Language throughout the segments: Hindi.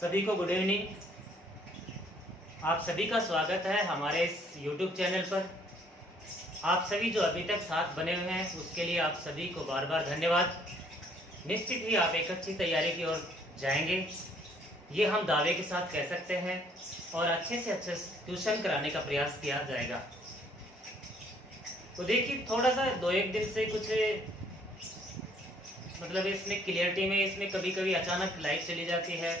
सभी को गुड इवनिंग। आप सभी का स्वागत है हमारे इस YouTube चैनल पर। आप सभी जो अभी तक साथ बने हुए हैं उसके लिए आप सभी को बार बार धन्यवाद। निश्चित ही आप एक अच्छी तैयारी की ओर जाएंगे, ये हम दावे के साथ कह सकते हैं, और अच्छे से अच्छे ट्यूशन कराने का प्रयास किया जाएगा। तो देखिए, थोड़ा सा 2-1 दिन से कुछ मतलब इसमें क्लियरिटी में इसमें कभी कभी अचानक लाइट चली जाती है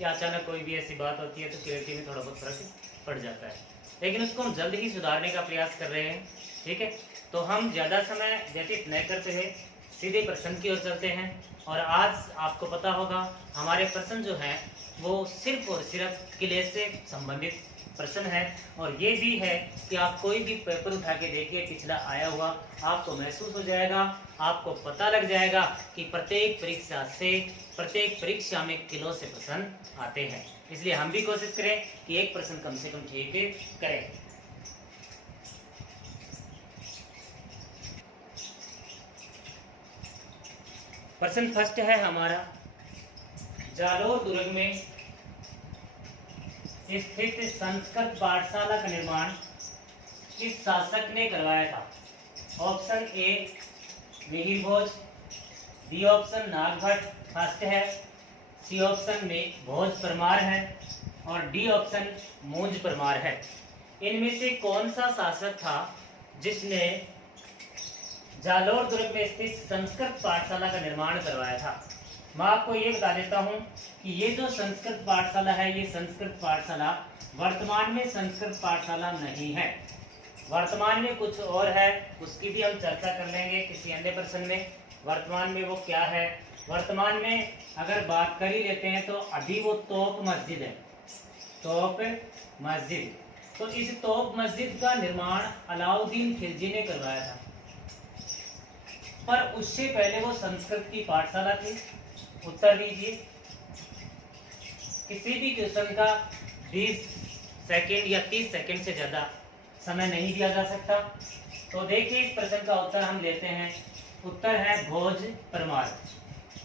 या अचानक कोई भी ऐसी बात होती है तो क्लियरिटी में थोड़ा बहुत फर्क पड़ जाता है, लेकिन उसको हम जल्द ही सुधारने का प्रयास कर रहे हैं। ठीक है, तो हम ज़्यादा समय व्यतीत न करते हुए सीधे प्रश्न की ओर चलते हैं। और आज आपको पता होगा हमारे प्रश्न जो हैं वो सिर्फ और सिर्फ किले से संबंधित प्रश्न है, और ये भी है कि आप कोई भी पेपर उठा के देखिए पिछला आया हुआ, आपको महसूस हो जाएगा, आपको पता लग जाएगा कि प्रत्येक परीक्षा में किलो से प्रश्न आते हैं। इसलिए हम भी कोशिश करें कि एक प्रश्न कम से कम ठीक करें। प्रश्न फर्स्ट है हमारा, जालोर दुर्ग में स्थित संस्कृत पाठशाला का निर्माण किस शासक ने करवाया था? Option A Mihir Bhoj, B option Nagabhata first है, सी ऑप्शन में भोज परमार है, और डी ऑप्शन मूंज परमार है। इनमें से कौन सा शासक था जिसने जालोर दुर्ग में स्थित संस्कृत पाठशाला का निर्माण करवाया था? मैं आपको ये बता देता हूँ कि ये जो संस्कृत पाठशाला है, ये संस्कृत पाठशाला वर्तमान में संस्कृत पाठशाला नहीं है, वर्तमान में कुछ और है। उसकी भी हम चर्चा कर लेंगे किसी अन्य प्रश्न में। वर्तमान में वो क्या है? वर्तमान में अगर बात कर ही लेते हैं तो अभी वो तोप मस्जिद है, तोप मस्जिद। तो इस तोप मस्जिद का निर्माण अलाउद्दीन खिलजी ने करवाया था, पर उससे पहले वो संस्कृत की पाठशाला थी। उत्तर दीजिए। किसी भी क्वेश्चन का 20 सेकेंड या 30 सेकेंड से ज्यादा समय नहीं दिया जा सकता। तो देखिए, इस प्रश्न का उत्तर हम लेते हैं। उत्तर है भोज परमार।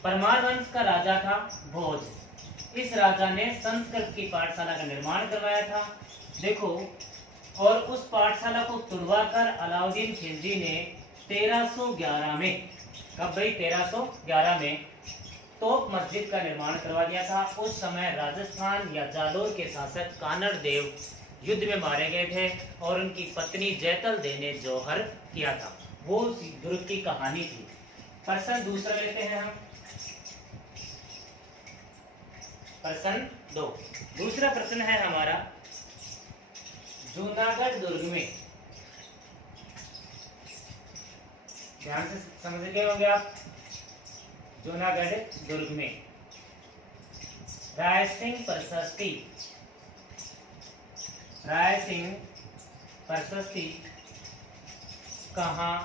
परमार वंश का राजा था भोज। इस राजा ने संस्कृत की पाठशाला का निर्माण करवाया था। देखो, और उस पाठशाला को तुड़वाकर अलाउद्दीन खिलजी ने 1311 में, कब भाई? 1311 में तोप मस्जिद का निर्माण करवा दिया था। उस समय राजस्थान या जालोर के शासक कानड़ देव युद्ध में मारे गए थे और उनकी पत्नी जैतल देव ने जौहर किया था। वो दुर्ग की कहानी थी। प्रश्न दूसरा लेते हैं हम। प्रश्न 2। दूसरा प्रश्न है हमारा, जूनागढ़ दुर्ग में, ध्यान से समझ गए होंगे आप, जूनागढ़ दुर्ग में रायसिंह प्रशस्ति कहाँ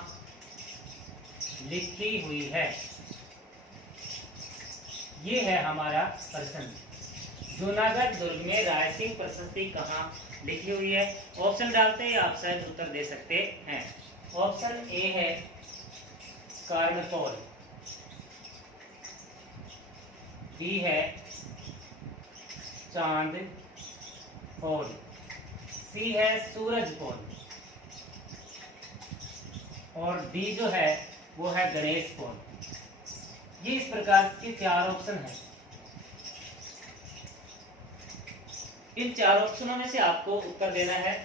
लिखी हुई है? ये है हमारा प्रश्न। जूनागढ़ दुर्ग में रायसिंह प्रशस्ति कहाँ लिखी हुई है? ऑप्शन डालते हैं, आप शायद उत्तर दे सकते हैं। ऑप्शन ए है कर्णपौल, बी है चांदपौल, सी है सूरजपौल, और डी जो है वो है गणेशपौल। ये इस प्रकार के 4 ऑप्शन हैं। इन 4 ऑप्शनों में से आपको उत्तर देना है,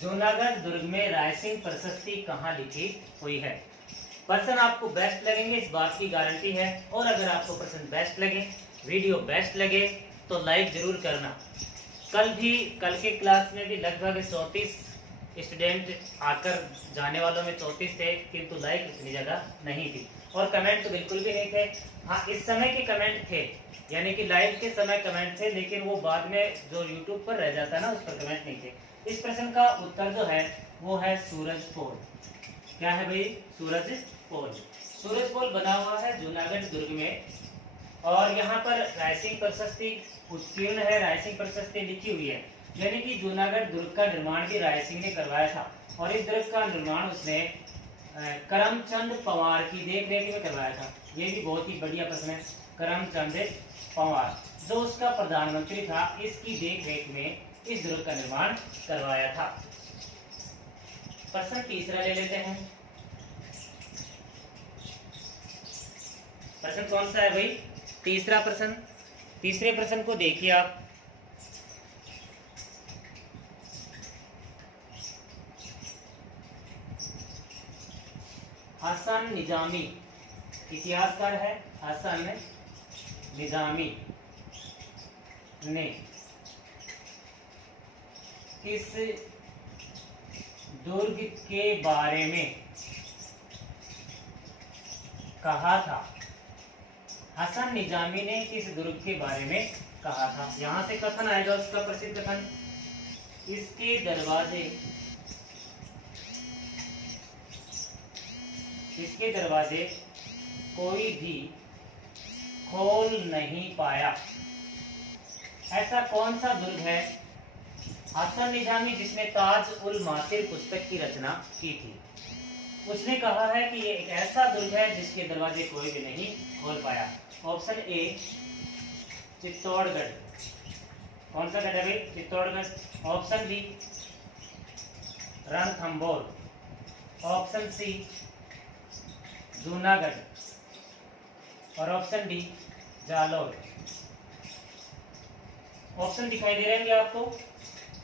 जूनागढ़ दुर्ग में रायसिंह प्रशस्ति कहाँ लिखी हुई है। प्रश्न आपको बेस्ट लगेंगे, इस बात की गारंटी है। और अगर आपको प्रश्न बेस्ट लगे, वीडियो बेस्ट लगे, तो लाइक जरूर करना। कल के क्लास में भी लगभग 34 स्टूडेंट आकर जाने वालों में 34 थे, किंतु लाइक इतनी ज़्यादा नहीं थी और कमेंट तो बिल्कुल भी नहीं थे। हाँ, इस समय के कमेंट थे, यानी कि लाइव के समय कमेंट थे, लेकिन वो बाद में जो यूट्यूब पर रह जाता है ना, उस पर कमेंट नहीं थे। इस प्रश्न का उत्तर जो है वो है सूरजपौल। क्या है भाई? सूरजपौल। सूरजपौल बना हुआ है जूनागढ़ दुर्ग में, और यहाँ पर रायसिंह प्रशस्ति उत्कीर्ण है, रायसिंह प्रशस्ति लिखी हुई है, यानी कि जूनागढ़ दुर्ग का निर्माण भी रायसिंह ने करवाया था। और इस दुर्ग का निर्माण उसने करमचंद पवार की देखरेख में करवाया था। ये भी बहुत ही बढ़िया प्रश्न है। करमचंद पवार जो उसका प्रधानमंत्री था, इसकी देखरेख में इस दुर्ग का निर्माण करवाया था। प्रश्न तीसरा ले लेते हैं। प्रश्न कौन सा है भाई? तीसरा प्रश्न। तीसरे प्रश्न को देखिए आप। हसन निजामी इतिहासकार है, हसन निजामी ने किस दुर्ग के बारे में कहा था? हसन निजामी ने किस दुर्ग के बारे में कहा था? यहां से कथन आएगा उसका प्रसिद्ध कथन, इसके दरवाजे कोई भी खोल नहीं पाया। ऐसा कौन सा दुर्ग है? हसन निजामी, जिसने ताज उल मासिर पुस्तक की रचना की थी, उसने कहा है कि ये एक ऐसा दुर्ग है जिसके दरवाजे कोई भी नहीं खोल पाया। Option A Chittorgarh. कौन सा गढ़ है भाई? Chittorgarh. Option B Ranthambore. Option C Junagadh और ऑप्शन डी जालौर। ऑप्शन दिखाई दे रहे होंगे आपको,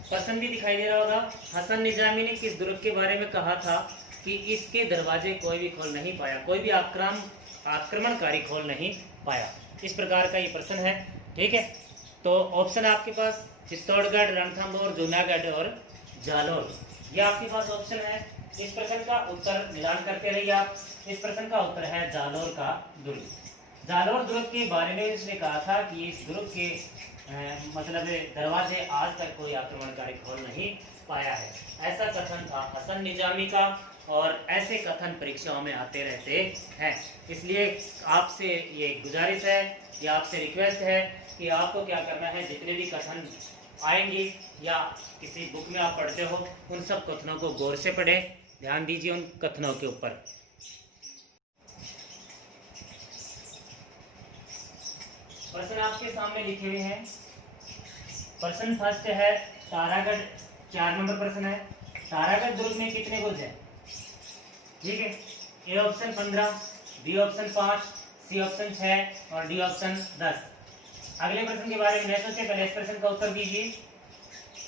प्रश्न भी दिखाई दे रहा होगा। हसन निजामी ने किस दुर्ग के बारे में कहा था कि इसके दरवाजे कोई भी खोल नहीं पाया, कोई भी आक्रमणकारी खोल नहीं पाया। इस प्रकार का ये प्रश्न है, ठीक है। तो ऑप्शन आपके पास चित्तौड़गढ़, रणथंभौर, जूनागढ़ और जालौर, ये आपके पास ऑप्शन है। इस प्रश्न का उत्तर मिलान करते रहिए आप। इस प्रश्न का उत्तर है जालौर का दुर्ग। जालौर दुर्ग के बारे में इसने कहा था कि इस दुर्ग के मतलब दरवाजे आज तक कोई आक्रमणकारी खोल नहीं पाया है। ऐसा कथन था हसन निजामी का, और ऐसे कथन परीक्षाओं में आते रहते हैं। इसलिए आपसे ये गुजारिश है, ये आपसे रिक्वेस्ट है कि आपको क्या करना है, जितने भी कथन आएंगे या किसी बुक में आप पढ़ते हो, उन सब कथनों को गौर से पढ़ें, ध्यान दीजिए उन कथनों के ऊपर। प्रश्न आपके सामने लिखे हुए हैं। प्रश्न फर्स्ट है तारागढ़, 4 नंबर प्रश्न है। तारागढ़ दुर्ग में कितने बुर्ज हैं? ठीक है। A option 15, B option 5, C option 6 और डी ऑप्शन 10। अगले प्रश्न के बारे में नहीं सोचे, पहले इस प्रश्न का उत्तर दीजिए।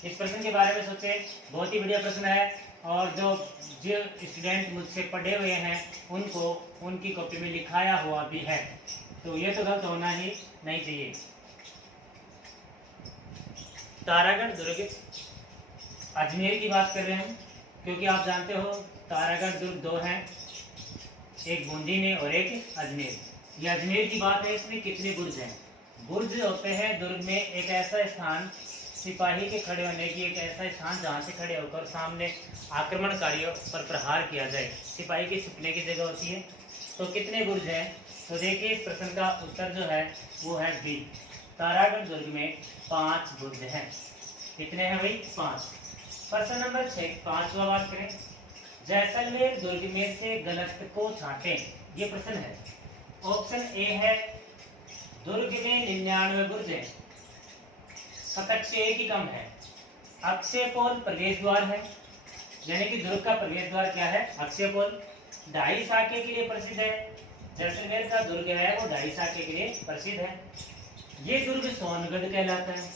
इस प्रश्न के बारे में सोचे, बहुत ही बढ़िया प्रश्न है, और जो स्टूडेंट मुझसे पढ़े हुए हैं उनको उनकी कॉपी में लिखाया हुआ भी है, तो ये तो गलत होना ही नहीं चाहिए। तारागढ़ दुर्ग अजमेर की बात कर रहे हैं, क्योंकि आप जानते हो तारागढ़ दुर्ग 2 हैं, एक बूंदी में और एक अजमेर। ये अजमेर की बात है, इसमें कितने बुर्ज हैं? बुर्ज होते हैं दुर्ग में एक ऐसा स्थान, सिपाही के खड़े होने की एक ऐसा स्थान जहाँ से खड़े होकर सामने आक्रमणकारियों पर प्रहार किया जाए। सिपाही के छुपने की जगह होती है। तो कितने बुर्ज हैं? तो देखिए इस प्रश्न का उत्तर जो है वो है बी। तारागढ़ दुर्ग में 5 बुर्ज हैं। कितने हैं भाई? 5। प्रश्न नंबर 6, 5वां बात करें। जैसलमेर दुर्ग में से गलत को छांटें, ये प्रश्न है। ऑप्शन ए है दुर्ग में 99 बुर्ज हैं, शतकसे एक ही कम है। अक्षयपोल प्रवेश द्वार है, यानी कि दुर्ग का प्रवेश द्वार क्या है? अक्षयपोल। 2.5 साके के लिए प्रसिद्ध है, जैसलमेर का दुर्ग है वो 2.5 साके के लिए प्रसिद्ध है। ये दुर्ग सोनगढ़ कहलाता है।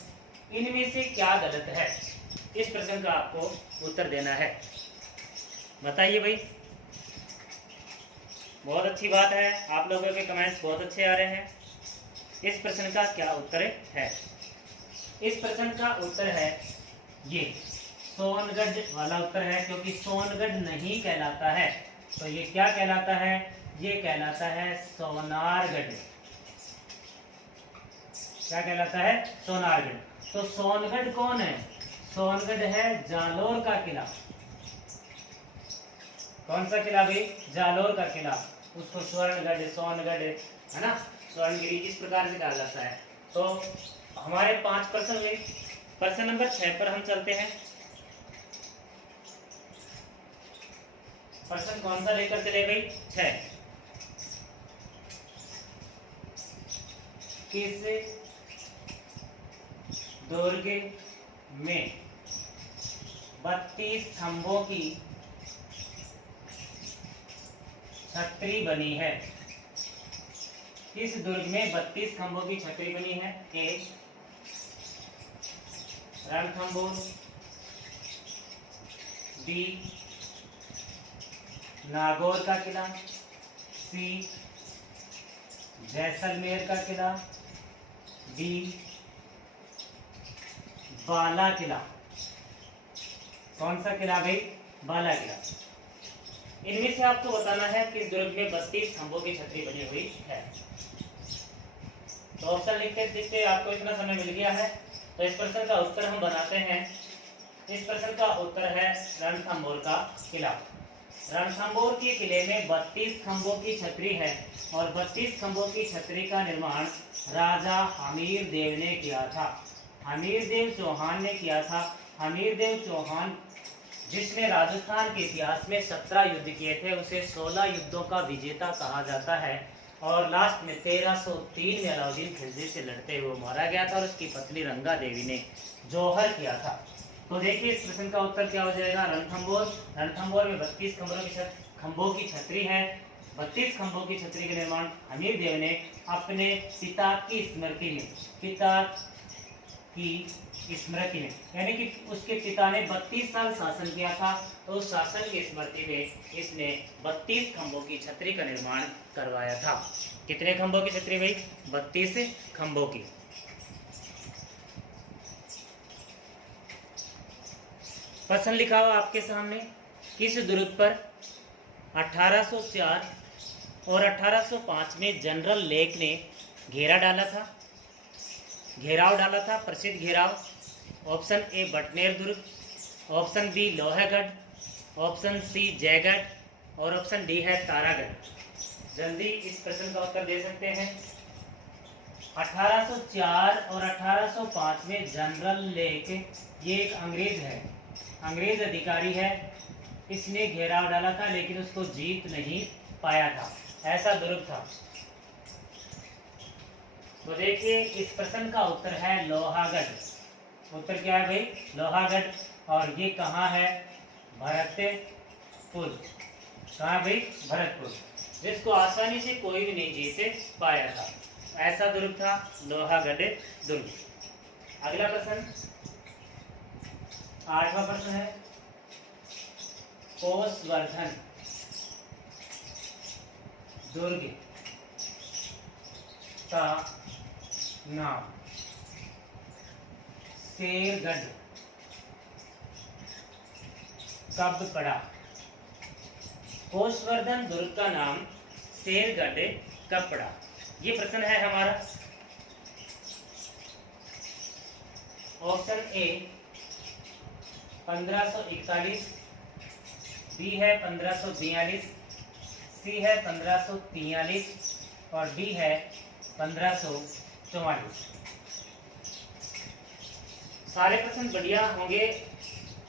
इनमें से क्या गलत है? इस प्रश्न का आपको उत्तर देना है, बताइए भाई। बहुत अच्छी बात है, आप लोगों के कमेंट्स बहुत अच्छे आ रहे हैं। इस प्रश्न का क्या उत्तर है? इस प्रश्न का उत्तर है ये सोनगढ़ वाला उत्तर है, क्योंकि सोनगढ़ नहीं कहलाता है। तो ये क्या कहलाता है? ये कहलाता है सोनारगढ़। क्या कहलाता है? सोनारगढ़। तो सोनगढ़ कौन है? सोनगढ़ है जालौर का किला। कौन सा किला भाई? जालौर का किला। उसको स्वर्णगढ़, सोनगढ़, है ना, स्वर्णगिरी, इस प्रकार से कहा जाता है। तो हमारे 5 प्रश्न हुए। प्रश्न नंबर 6 पर हम चलते हैं। प्रश्न कौन सा लेकर चले भाई? 6। किस दुर्ग में 32 खंभों की छतरी बनी है। इस दुर्ग में 32 खंभों की छतरी बनी है। ए रणथंभौर, बी नागौर का किला, सी जैसलमेर का किला, डी बाला किला। कौन सा किला भाई? बाला किला। इनमें से आपको बताना है कि इस दुर्ग में 32 खंभों की छतरी बनी हुई है। तो ऑप्शन लिखते लिखते आपको इतना समय मिल गया है, तो इस प्रश्न का उत्तर हम बनाते हैं। इस प्रश्न का उत्तर है रणथंभौर का किला। रणथंभौर के किले में 32 खंभों की छतरी है और 32 खंभों की छतरी का निर्माण राजा हमीर देव ने किया था। हमीर देव चौहान ने किया था। हमीर देव चौहान जिसने राजस्थान के इतिहास में 17 युद्ध किए थे, उसे 16 युद्धों का विजेता कहा जाता है। और लास्ट में 1303 में अलाउद्दीन खिलजी से लड़ते हुए मारा गया था और उसकी पत्नी रंगा देवी ने जौहर किया था। तो देखिए इस प्रश्न का उत्तर क्या हो जाएगा? रणथंभौर। रणथंभौर में 32 खंभों की छतरी है। 32 खंभों की छतरी का निर्माण हमीर देव ने अपने पिता की स्मृति में यानी कि उसके पिता ने 32 साल शासन किया था, तो उस शासन की स्मृति में इसने 32 खंभों की छतरी का निर्माण करवाया था। कितने खंभों की छतरी भाई? 32 खंभों की। प्रश्न लिखा हुआ आपके सामने, किस दुर्ग पर 1804 और 1805 में जनरल लेक ने घेराव डाला था? प्रसिद्ध घेराव। Option A Bhatner Durg, option B Lohagarh, option C Jaigarh और ऑप्शन डी है तारागढ़। जल्दी इस प्रश्न का उत्तर दे सकते हैं। 1804 और 1805 में जनरल लेक, ये एक अंग्रेज है, अंग्रेज अधिकारी है, इसने घेराव डाला था लेकिन उसको जीत नहीं पाया था। ऐसा दुर्ग था। तो देखिए इस प्रश्न का उत्तर है लोहागढ़। उत्तर क्या है भाई? लोहागढ़। और ये कहाँ है? भरतपुर। कहाँ भाई? भरतपुर, जिसको आसानी से कोई भी नहीं जीत पाया था। ऐसा दुर्ग था लोहागढ़ दुर्ग। अगला प्रश्न, 8वां प्रश्न है, कोसवर्धन दुर्ग का नाम शेरगढ़ कब पड़ा? कोसवर्धन दुर्ग का नाम शेरगढ़ कब पड़ा? ये प्रश्न है हमारा। ऑप्शन ए 1541, बी है 1542, सी है 1543 और डी है 1544। सारे प्रश्न बढ़िया होंगे,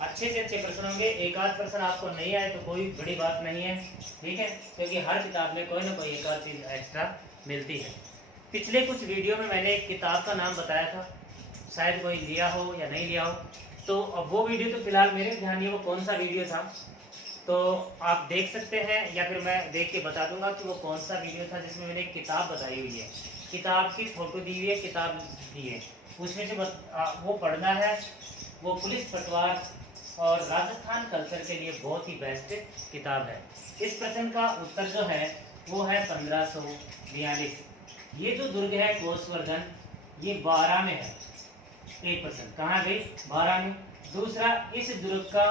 अच्छे से अच्छे प्रश्न होंगे। एक आध प्रश्न आपको नहीं आए तो कोई बड़ी बात नहीं है, ठीक है, क्योंकि हर किताब में कोई ना कोई एक आध चीज एक्स्ट्रा मिलती है। पिछले कुछ वीडियो में मैंने एक किताब का नाम बताया था, शायद कोई लिया हो या नहीं लिया हो, तो अब वो वीडियो तो फिलहाल मेरे ध्यान नहीं है वो कौन सा वीडियो था, तो आप देख सकते हैं या फिर मैं देख के बता दूंगा कि वो कौन सा वीडियो था जिसमें मैंने एक किताब बताई हुई है, किताब की फोटो दी हुई है, किताब दी है, उसमें से वो पढ़ना है। वो पुलिस पटवार और राजस्थान कल्चर के लिए बहुत ही बेस्ट किताब है। इस प्रश्न का उत्तर जो है वो है 1542। ये जो दुर्ग है कोसवर्धन, ये 12 में है। 1%। कहाँ गई? 12 में। दूसरा, इस दुर्ग का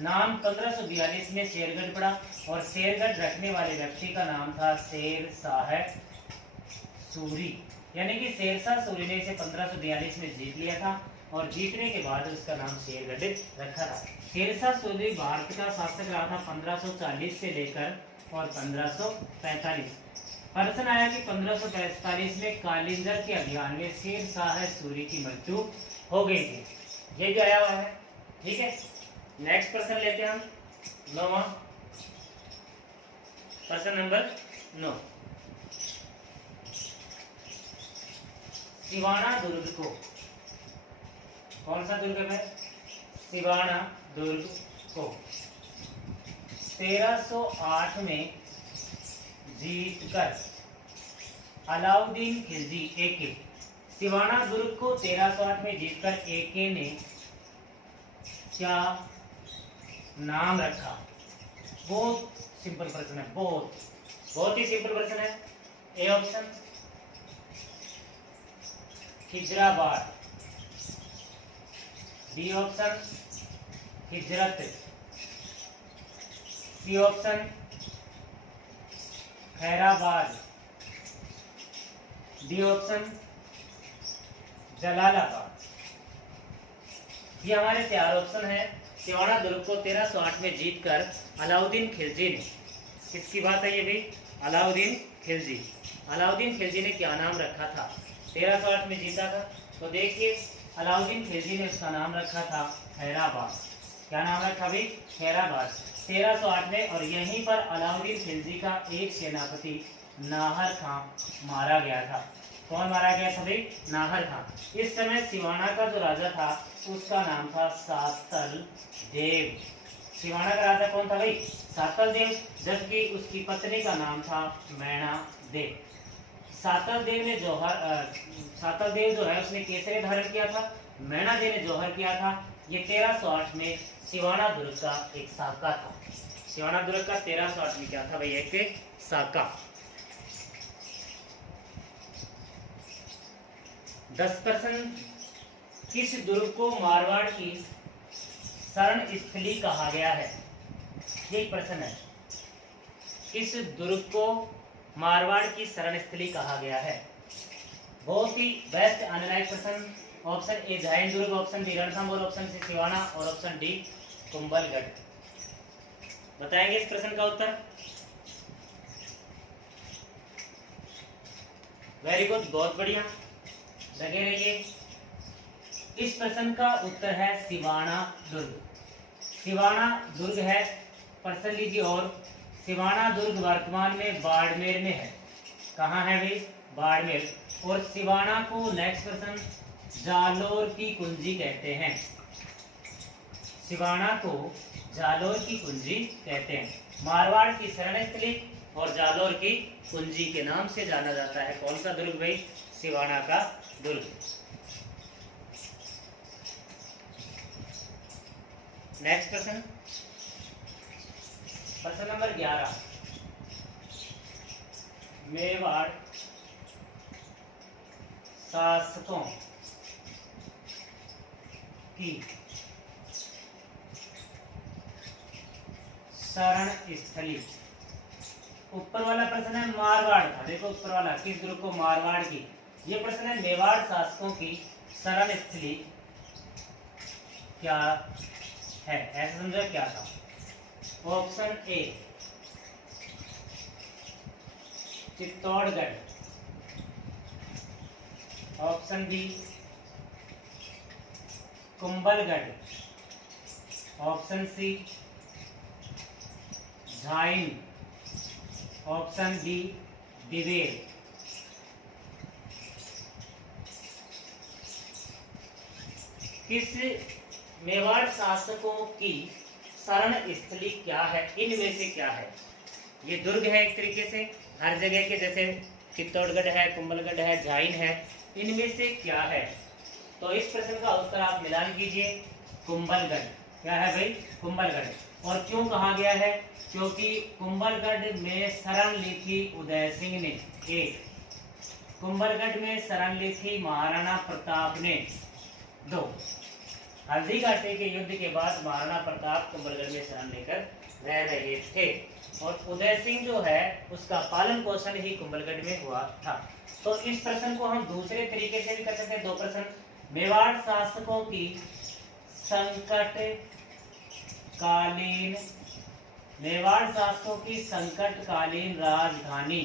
नाम 1542 में शेरगढ़ पड़ा और शेरगढ़ रखने वाले व्यक्ति का नाम था शेर शाह सूरी, यानी कि शेरशाह सूरी ने इसे 1542 में जीत लिया था और जीतने के बाद उसका नाम शेरगढ़ रखा था। शेरशाह सूरी भारत का शासक रहा था 1540 से लेकर और 1545। प्रश्न आया कि 1545 में कालिंजर के अभियान में शेरशाह सूरी की मृत्यु हो गई थी, ये भी आया हुआ है, ठीक है। नेक्स्ट प्रश्न लेते हैं हम, 9वां प्रश्न नंबर 9। सिवाना दुर्ग को कौन सा दुर्ग है? सिवाना दुर्ग को 1308 में जीतकर अलाउद्दीन खिलजी एके, सिवाना दुर्ग को 1308 में जीतकर एके ने क्या नाम रखा? बहुत सिंपल प्रश्न है, बहुत ही सिंपल प्रश्न है। A option Khizrabad, B option हिजरत, C option Khairabad, D option Jalalabad. ये हमारे 4 ऑप्शन है। सिवाना दुर्ग को 1308 में जीतकर अलाउद्दीन खिलजी ने, किसकी बात है ये भाई? अलाउद्दीन खिलजी। अलाउद्दीन खिलजी ने क्या नाम रखा था? 1308 में जीता था, तो देखिए अलाउद्दीन खिलजी ने उसका नाम रखा था खैराबाद। क्या नाम रखा भाई? खैराबाद 1308 में। और यहीं पर अलाउद्दीन खिलजी का एक सेनापति नाहर खां मारा गया था। कौन मारा गया था भाई? नाहर खां। इस समय सिवाना का जो राजा था उसका नाम था सातल देव। सिवाना का राजा कौन था भाई? सातल देव, जबकि उसकी पत्नी का नाम था मैणा देव। सातल देव जो है उसने केसरी धारण किया था, मैणा देव ने जौहर किया था। ये 1308 में सिवाना दुर्ग का एक साका था। सिवाना दुर्ग का 1308 में क्या था भाई? एक साका। 10% किस दुर्ग को मारवाड़ की शरण स्थली कहा गया है? ये प्रश्न है। किस दुर्ग को मारवाड़ की शरण स्थली कहा गया है? बहुत ही बेस्ट अनलाइक प्रश्न। ऑप्शन ए जैन दुर्ग, option B Ranthambore, option C Siwana और ऑप्शन डी कुंभलगढ़। बताएंगे इस प्रश्न का उत्तर? वेरी गुड, बहुत बढ़िया, लगे रहिए। इस प्रश्न का उत्तर है सिवाना दुर्ग। सिवाना दुर्ग है, प्रश्न लीजिए। और सिवाना दुर्ग वर्तमान में बाड़मेर में है। कहाँ है भाई? बाड़मेर। और सिवाना को नेक्स्ट प्रश्न जालोर की कुंजी कहते हैं। सिवाना को जालोर की कुंजी कहते हैं। मारवाड़ की शरण स्थली और जालोर की कुंजी के नाम से जाना जाता है। कौन सा दुर्ग भाई? सिवाना का दुर्ग। नेक्स्ट प्रश्न, प्रश्न नंबर 11। मेवाड़ शासकों की शरण स्थली। ऊपर वाला प्रश्न है मारवाड़ का, देखो ऊपर वाला किस दुर्ग को? मारवाड़ की। ये प्रश्न है मेवाड़ शासकों की शरण स्थली क्या है? ऐसा समझो क्या था? Option A Chittorgarh, option B Kumbhalgarh, option C Jhain, option D Dewair. किस मेवाड़ शासकों की शरण स्थली क्या है? इनमें से क्या है? ये दुर्ग है एक तरीके से हर जगह के, जैसे चित्तौड़गढ़ है, कुंभलगढ़ है, झाइन है, इनमें से क्या है? तो इस प्रश्न का उत्तर आप मिलान कीजिए, कुंभलगढ़। क्या है भाई? कुंभलगढ़। और क्यों कहा गया है? क्योंकि कुंभलगढ़ में शरण ली थी उदय सिंह ने, एक। कुंभलगढ़ में शरण ली थी महाराणा प्रताप ने, 2। हल्दी घाटी के युद्ध के बाद महाराणा प्रताप कुंभलगढ़ में शरण लेकर रह रहे थे। और उदय सिंह जो है उसका पालन पोषण ही कुंभलगढ़ में हुआ था। तो इस प्रश्न को हम दूसरे तरीके से भी कर सकते हैं। 2 प्रश्न, मेवाड़ शासकों की संकटकालीन, मेवाड़ शासकों की संकटकालीन राजधानी।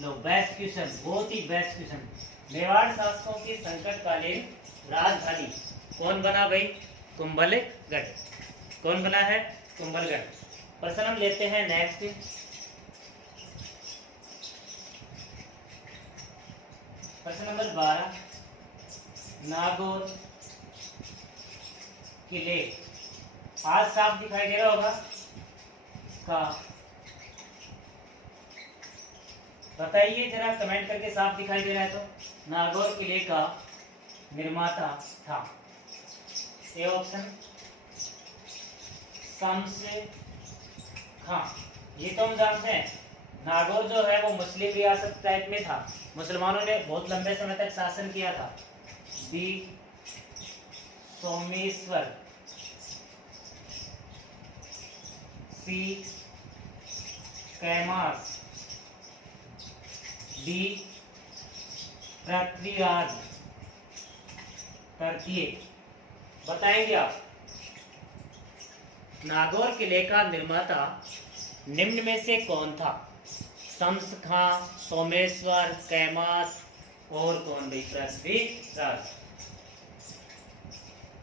लो बेस्ट क्वेश्चन, बहुत ही बेस्ट क्वेश्चन। मेवाड़ शासकों की संकटकालीन राजधानी कौन बना भाई? कुंभलगढ़। कौन बना है? कुंभलगढ़। प्रश्न हम लेते हैं नेक्स्ट। प्रश्न नंबर 12। नागौर किले, आज साफ दिखाई दे रहा होगा का, बताइए जरा कमेंट करके, साफ दिखाई दे रहा है तो। नागौर किले का निर्माता था, ए ऑप्शन शम्स खां। ये तो हम जानते हैं, नागौर जो है वो मुस्लिम रियासत टाइप में था, मुसलमानों ने बहुत लंबे समय तक शासन किया था। बी सोमेश्वर, सी कैमास, डी पृथ्वीराज तृतीय। बताएंगे आप। नागौर किले का निर्माता निम्न में से कौन था? शम्स खां, सोमेश्वर, कैमास और कौन भाई? पृथ्वीराज।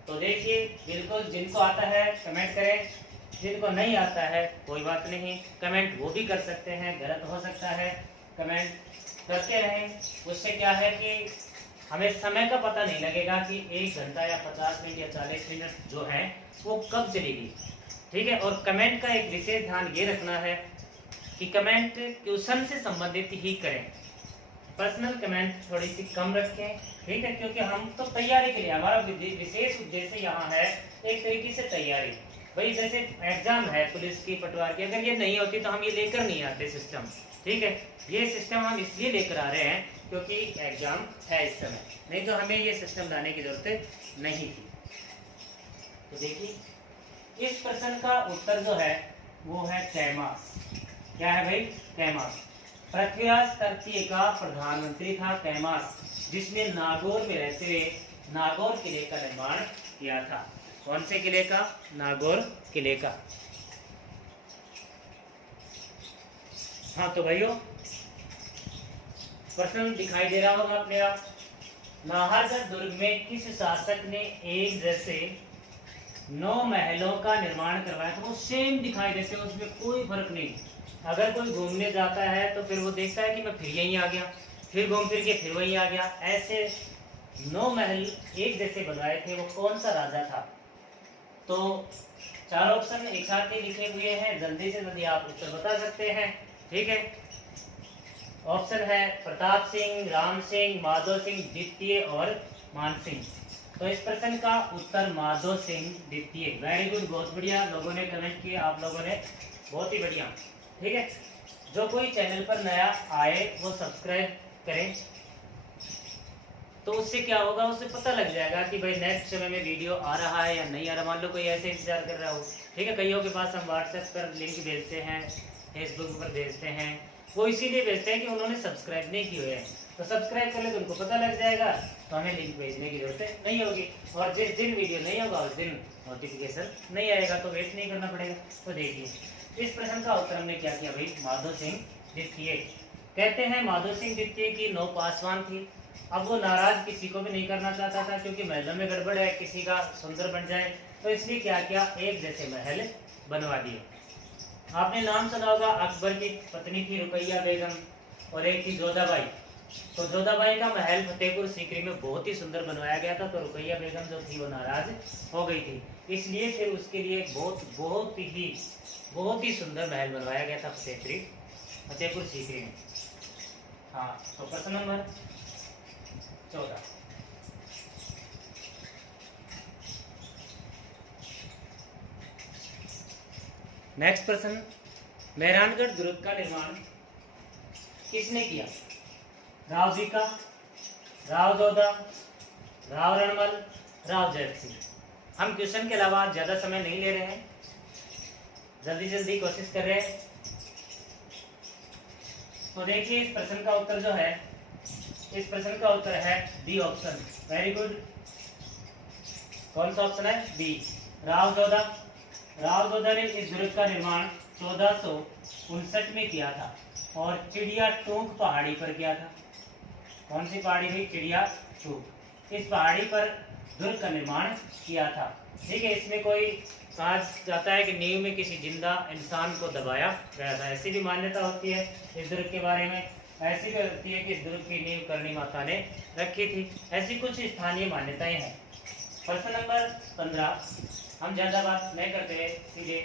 तो देखिए, बिल्कुल जिनको आता है कमेंट करें, जिनको नहीं आता है कोई बात नहीं, कमेंट वो भी कर सकते हैं, गलत हो सकता है, कमेंट करते रहें। उससे क्या है कि हमें समय का पता नहीं लगेगा कि 1 घंटा या 50 मिनट या 40 मिनट जो है वो कब चलेगी। ठीक है, और कमेंट का एक विशेष ध्यान ये रखना है कि कमेंट क्वेश्चन से संबंधित ही करें, पर्सनल कमेंट थोड़ी सी कम रखें। ठीक है, क्योंकि हम तो तैयारी के लिए, हमारा विशेष उद्देश्य यहाँ है एक तरीके से तैयारी। भाई जैसे एग्जाम है पुलिस की, पटवार की, अगर ये नहीं होती तो हम ये लेकर नहीं आते सिस्टम। ठीक है, ये सिस्टम हम इसलिए लेकर आ रहे हैं क्योंकि एग्जाम है इस समय, नहीं तो हमें ये सिस्टम लाने की जरूरत नहीं थी। तो देखिए, इस प्रश्न का उत्तर जो है वो है कैमास। क्या है भाई? कैमास। पृथ्वीराज तृतीय का प्रधानमंत्री था कैमास, जिसने नागौर में रहते हुए नागौर किले का निर्माण किया था। कौन से किले का? नागौर किले का। हाँ तो भाइयों, प्रश्न दिखाई दे रहा होगा अपने आप। नाहरगढ़ दुर्ग में किस शासक ने एक जैसे 9 महलों का निर्माण करवाया था? वो सेम दिखाई देते हैं, उसमें कोई फर्क नहीं। अगर कोई घूमने जाता है तो फिर वो देखता है कि मैं फिर यहीं आ गया, फिर घूम फिर के फिर वहीं आ गया। ऐसे 9 महल एक जैसे बनवाए थे, वो कौन सा राजा था? तो 4 ऑप्शन एक साथ ही लिखे हुए हैं, जल्दी से जल्दी आप उत्तर बता सकते हैं। ठीक है, ऑप्शन है प्रताप सिंह, राम सिंह, माधो सिंह द्वितीय और मान सिंह। तो इस प्रश्न का उत्तर माधो सिंह द्वितीय। वेरी गुड, बहुत बढ़िया लोगों ने कमेंट किया, आप लोगों ने बहुत ही बढ़िया। ठीक है, जो कोई चैनल पर नया आए वो सब्सक्राइब करें, तो उससे क्या होगा, उससे पता लग जाएगा कि भाई नेक्स्ट समय में वीडियो आ रहा है या नहीं आ रहा। मान लो कोई ऐसे इंतजार कर रहा हो, ठीक है, कईयों के पास हम व्हाट्सएप पर लिंक भेजते हैं, फेसबुक पर भेजते हैं, वो इसीलिए भेजते हैं कि उन्होंने सब्सक्राइब नहीं किए हैं। तो सब्सक्राइब कर ले तो उनको पता लग जाएगा, तो हमें लिंक भेजने की जरूरत नहीं होगी। और जिस दिन वीडियो नहीं होगा उस दिन नोटिफिकेशन नहीं आएगा, तो वेट नहीं करना पड़ेगा। तो देखिए, इस प्रश्न का उत्तर हमने क्या किया भाई? माधो सिंह द्वितीय। कहते हैं माधो सिंह द्वितीय की 9 पासवान थी। अब वो नाराज किसी को भी नहीं करना चाहता था, क्योंकि महलों में गड़बड़ है, किसी का सुंदर बन जाए, तो इसलिए क्या किया, एक जैसे महल बनवा दिए। आपने नाम सुना होगा, अकबर की पत्नी थी रुकैया बेगम और एक थी जोधाबाई। तो जोधाबाई का महल फतेहपुर सीकरी में बहुत ही सुंदर बनवाया गया था, तो रुकैया बेगम जो थी वो नाराज हो गई थी, इसलिए फिर उसके लिए बहुत ही सुंदर महल बनवाया गया था फतेहपुर सीकरी में। हाँ, तो प्रश्न नंबर 14। नेक्स्ट प्रश्न, मेहरानगढ़ दुर्ग का निर्माण किसने किया? राव जी का, राव जोधा, राव रणमल, राव जैत सिंह। हम क्वेश्चन के अलावा ज्यादा समय नहीं ले रहे हैं, जल्दी जल्दी कोशिश कर रहे हैं। तो देखिए, इस प्रश्न का उत्तर जो है, इस प्रश्न का उत्तर है बी ऑप्शन। वेरी गुड, कौन सा ऑप्शन है? बी, राव जोधा। राव जोधा ने इस दुर्ग का निर्माण 1459 में किया था और चिड़िया टूंक पहाड़ी पर किया था। कौन सी पहाड़ी हुई? चिड़िया टूंक। इस पहाड़ी पर दुर्ग का निर्माण किया था। ठीक है, इसमें कोई कहा जाता है कि नींव में किसी जिंदा इंसान को दबाया गया था, ऐसी भी मान्यता होती है इस दुर्ग के बारे में। ऐसी भी होती है कि इस दुर्ग की नींव करणी माता ने रखी थी। ऐसी कुछ स्थानीय मान्यताएं हैं। प्रश्न नंबर 15, हम ज्यादा बात नहीं करते हैं, सीधे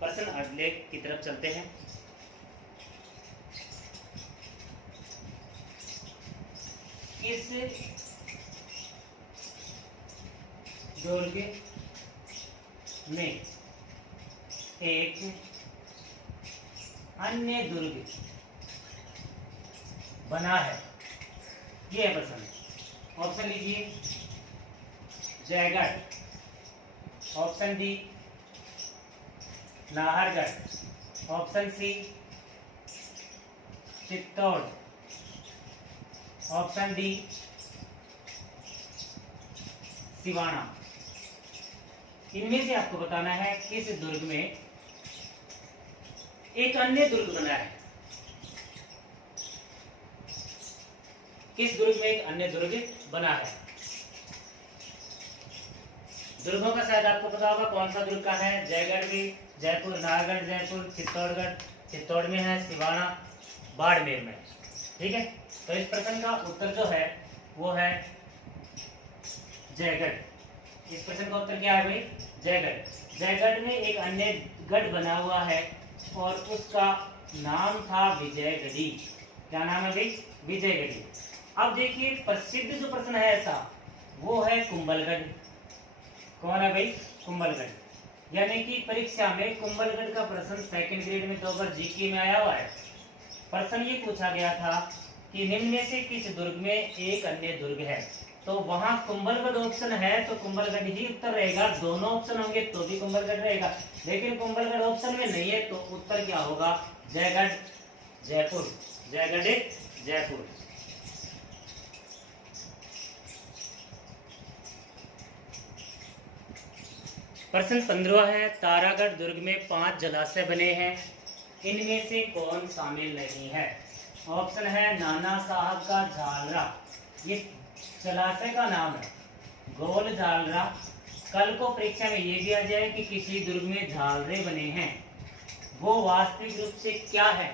प्रश्न अगले की तरफ चलते हैं। किस दुर्ग में एक अन्य दुर्ग बना है? ये है प्रश्न। ऑप्शन लीजिए, Jaigarh, option D Nahargarh, option C Chittor, option D Siwana. इनमें से आपको बताना है किस दुर्ग में एक अन्य दुर्ग बना है। किस दुर्ग में एक अन्य दुर्ग बना है? दुर्गों का शायद आपको पता होगा कौन सा दुर्ग का है। जयगढ़ में, जयपुर, नाहरगढ़ जयपुर, चित्तौड़गढ़ चित्तौड़ में है, सिवाना बाड़मेर में। ठीक है, तो इस प्रश्न का उत्तर जो है वो है जयगढ़। इस प्रश्न का उत्तर क्या है भाई? जयगढ़। जयगढ़ में एक अन्य गढ़ बना हुआ है और उसका नाम था विजयगढ़ी। क्या नाम है भाई? विजयगढ़ी। अब देखिए, प्रसिद्ध जो प्रश्न है ऐसा वो है कुंभलगढ़। कौन है भाई? कुंभलगढ़। यानी कि परीक्षा में कुंभलगढ़ का प्रश्न सेकंड ग्रेड में 2 बार जीके में आया हुआ है। प्रश्न ये पूछा गया था कि निम्न में से किस दुर्ग में एक अन्य दुर्ग है, तो वहां कुंभलगढ़ ऑप्शन है तो कुंभलगढ़ ही उत्तर रहेगा। दोनों ऑप्शन होंगे तो भी कुंभलगढ़ रहेगा, लेकिन कुंभलगढ़ ऑप्शन में नहीं है तो उत्तर क्या होगा? जयगढ़ जयपुर। जयगढ़ जयपुर। प्रश्न 15 है, तारागढ़ दुर्ग में 5 जलाशय बने हैं, इनमें से कौन शामिल नहीं है? ऑप्शन है नाना साहब का झालरा, ये जलाशय का नाम है, गोल झालरा। कल को परीक्षा में ये भी आ जाए कि किसी दुर्ग में झालरे बने हैं, वो वास्तविक रूप से क्या है?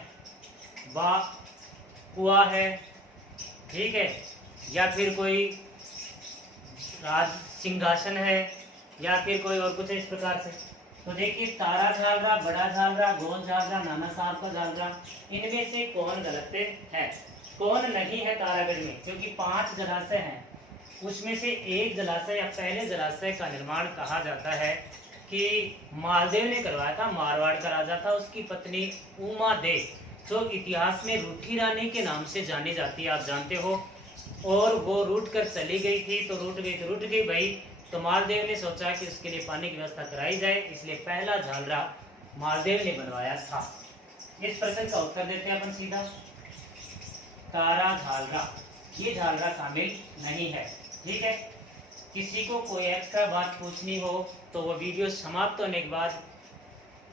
कुआ है, ठीक है, या फिर कोई राज सिंहासन है, या फिर कोई और कुछ है इस प्रकार से। तो देखिए, तारा झालरा, बड़ा झालरा, गोल झालरा, नाना साहब का झालरा, इनमें से कौन गलत है? कौन नहीं है तारागढ़ में? क्योंकि 5 जलाशय हैं, उसमें से एक जलाशय या पहले जलाशय का निर्माण कहा जाता है कि मालदेव ने करवाया था। मारवाड़ का राजा था, उसकी पत्नी उमा देव, जो इतिहास में रूठी रानी के नाम से जानी जाती है, आप जानते हो। और वो रूठ कर चली गई थी, तो रूठ गई भाई। तो मालदेव ने सोचा कि उसके लिए पानी की व्यवस्था कराई जाए, इसलिए पहला झालरा मालदेव ने बनवाया था। इस प्रश्न का उत्तर देते हैं अपन सीधा, तारा झालरा। ये झालरा शामिल नहीं है। ठीक है, किसी को कोई एक्स्ट्रा बात पूछनी हो तो वो वीडियो समाप्त होने के बाद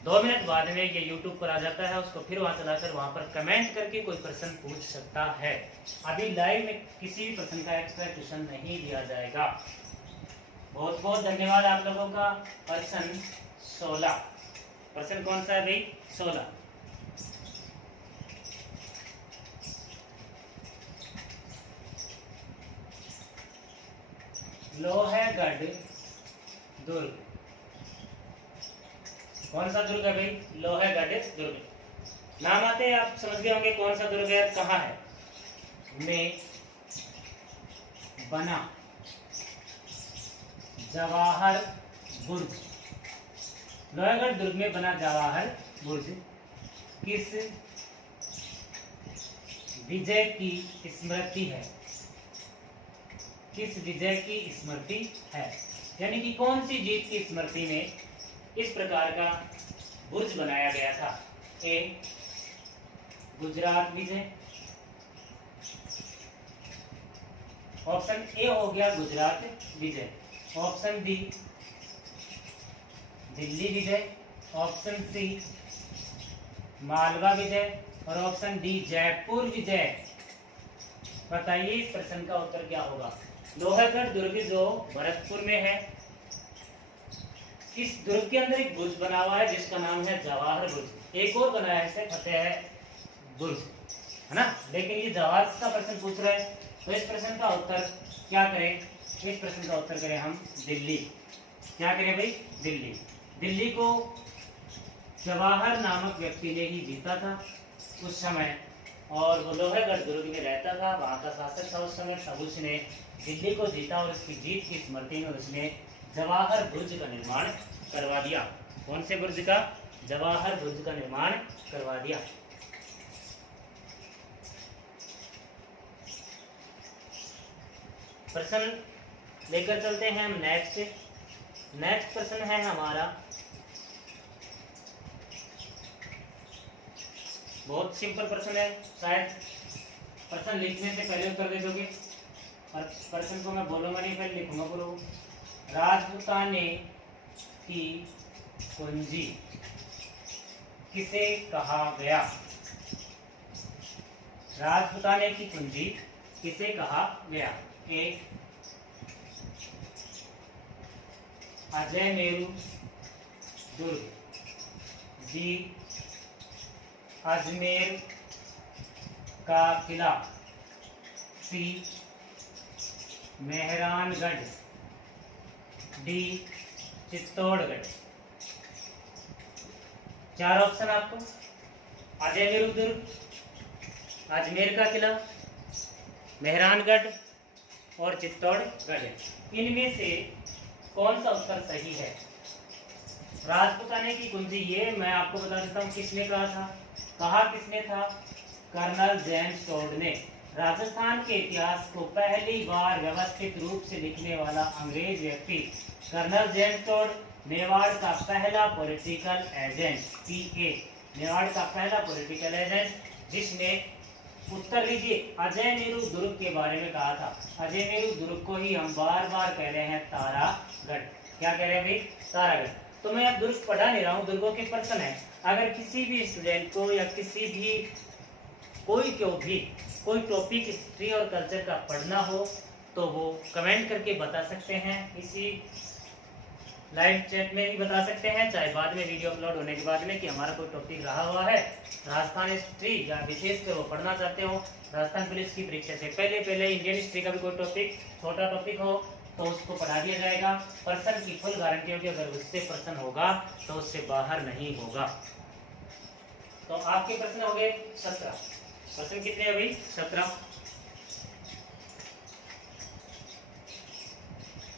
2 मिनट बाद में ये यूट्यूब पर आ जाता है, उसको फिर वहां चलाकर वहां पर कमेंट करके कोई प्रश्न पूछ सकता है। अभी लाइव में किसी भी प्रश्न का एक्स्ट्रा क्वेश्चन नहीं दिया जाएगा। बहुत बहुत धन्यवाद आप लोगों का। प्रश्न 16, प्रश्न कौन सा है भाई? 16। लोहगढ़ दुर्ग, कौन सा दुर्ग है भाई? लोहगढ़ दुर्ग। नाम आते हैं, आप समझ गए होंगे कौन सा दुर्ग है, कहाँ है। में बना जवाहर बुर्ज। लोहगढ़ दुर्ग में बना जवाहर बुर्ज किस विजय की स्मृति है? किस विजय की स्मृति है? यानी कि कौन सी जीत की स्मृति में इस प्रकार का बुर्ज बनाया गया था? ए गुजरात विजय, ऑप्शन ए हो गया गुजरात विजय, ऑप्शन बी दिल्ली विजय, ऑप्शन सी मालवा विजय और ऑप्शन डी जयपुर विजय। बताइए इस प्रश्न का उत्तर क्या होगा? लोहगढ़ दुर्ग जो भरतपुर में है, इस दुर्ग के अंदर एक बुर्ज बना हुआ है जिसका नाम है जवाहर बुर्ज। एक और बनाया है इसे फतेह बुर्ज, है ना, लेकिन ये जवाहर का प्रश्न पूछ रहा है, तो इस प्रश्न का उत्तर क्या करें? इस प्रश्न का उत्तर करें हम दिल्ली। क्या करें भाई? दिल्ली। दिल्ली को जवाहर नामक व्यक्ति ने ही जीता था उस समय, और वो लोहेगढ़ दुर्ग में रहता था, वहाँ का शासक था उस समय। तब उसने दिल्ली को जीता और उसकी जीत की स्मृति में उसने जवाहर बुर्ज का निर्माण करवा दिया। कौन से बुर्ज का? जवाहर बुर्ज का निर्माण करवा दिया। प्रश्न लेकर चलते हैं हम नेक्स्ट प्रश्न है हमारा, बहुत सिंपल प्रश्न है, शायद प्रश्न लिखने से पहले उत्तर दे दोगे। प्रश्न को मैं बोलूंगा नहीं, पहले लिखूंगा। बोलो, राजपूताने की कुंजी किसे कहा गया? राजपूताने की कुंजी किसे कहा गया? ए, अजयमेरु दुर्ग, बी, अजमेर का किला, सी, मेहरानगढ़, डी, चित्तौड़गढ़। चार ऑप्शन आपको, अजयमेरु दुर्ग, अजमेर का किला, मेहरानगढ़ और चित्तौड़गढ़। इनमें से कौन सा उत्तर सही है? राजपूताने की कुंजी, ये मैं आपको बता देता हूँ किसने कहा किसने था? कर्नल जेम्स टोड ने। राजस्थान के इतिहास को पहली बार व्यवस्थित रूप से लिखने वाला अंग्रेज व्यक्ति कर्नल जेम्स टोड, मेवाड़ का पहला पॉलिटिकल एजेंट, PA, मेवाड़ का पहला पॉलिटिकल एजेंट, जिसने, उत्तर लीजिए, अजयमेरु दुर्ग के बारे में कहा था। अजयमेरु दुर्ग को ही हम बार बार कह रहे हैं तारागढ़। क्या कह रहे हैं भाई? तारागढ़। तो मैं अब दुर्ग पढ़ा नहीं रहा हूँ, दुर्गों के प्रश्न है। अगर किसी भी स्टूडेंट को या किसी भी कोई टॉपिक हिस्ट्री और कल्चर का पढ़ना हो तो वो कमेंट करके बता सकते हैं, इसी लाइव चैट में भी बता सकते हैं, चाहे बाद में वीडियो अपलोड होने के बाद में, कि हमारा कोई टॉपिक रहा हुआ है राजस्थान हिस्ट्री या विशेष कर वो पढ़ना चाहते हो राजस्थान पुलिस की परीक्षा से पहले इंडियन हिस्ट्री का भी कोई टॉपिक, छोटा टॉपिक हो तो उसको पढ़ा दिया जाएगा। पर्सन की फुल गारंटी होगी, अगर उससे पर्सन होगा तो उससे बाहर नहीं होगा। तो आपके प्रश्न हो गए 17। प्रश्न कितने हैं भाई? 17।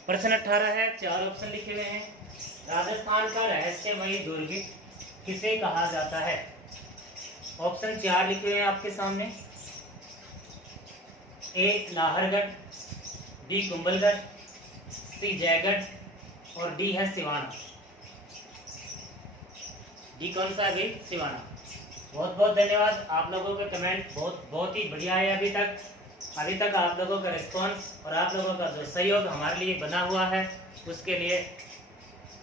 प्रश्न 18 है, 4 ऑप्शन लिखे हुए हैं। राजस्थान का रहस्यमयी दुर्ग किसे कहा जाता है? ऑप्शन 4 लिखे हुए हैं आपके सामने। ए, लाहरगढ़, बी, कुंभलगढ़, सी, जयगढ़ और डी है सिवाना। डी कौन सा है भाई? सिवाना। बहुत बहुत धन्यवाद, आप लोगों के कमेंट बहुत ही बढ़िया है। अभी तक आप लोगों का रिस्पांस और आप लोगों का जो सहयोग हमारे लिए बना हुआ है, उसके लिए